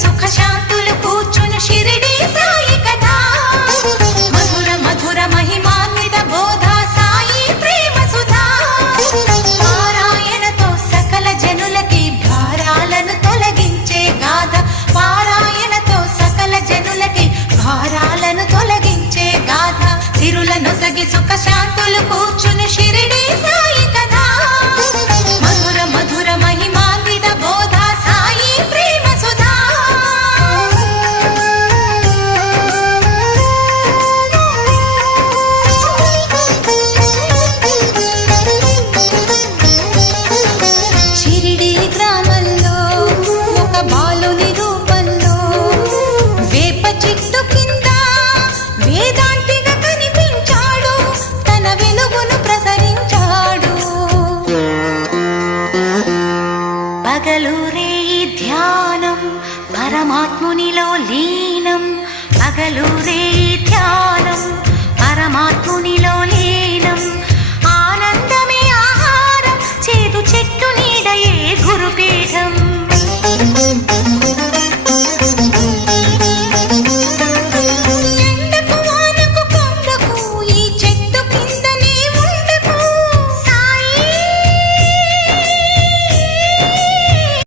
సుఖ శాంతులు కూర్చును షిరిడి సాయి కథ మధుర మధుర మహిమాన్విత బోధ సాయి ప్రేమ సుధా పారాయణతో సకల జనులకి భారాలను తొలగించే గాథ పారాయణతో సకల జనులకి భారాలను తొలగించే గాథ సిరులను సగి సుఖ శాంతులు కూర్చును షిరిడి సాయి కథ మధుర మధుర మహిమాన్విత బోధ సాయి ప్రేమ సుధా షిరిడి గ్రామంలో ఒక బాలుని రూపంలో వేప చెట్టు కింద వేదాంతిగా కనిపించాడు తన వెలుగును ప్రసరించాడు పగలూరే ధ్యానం పరమాత్మునిలో లీనం పగలూరే ధ్యానం పరమాత్ముని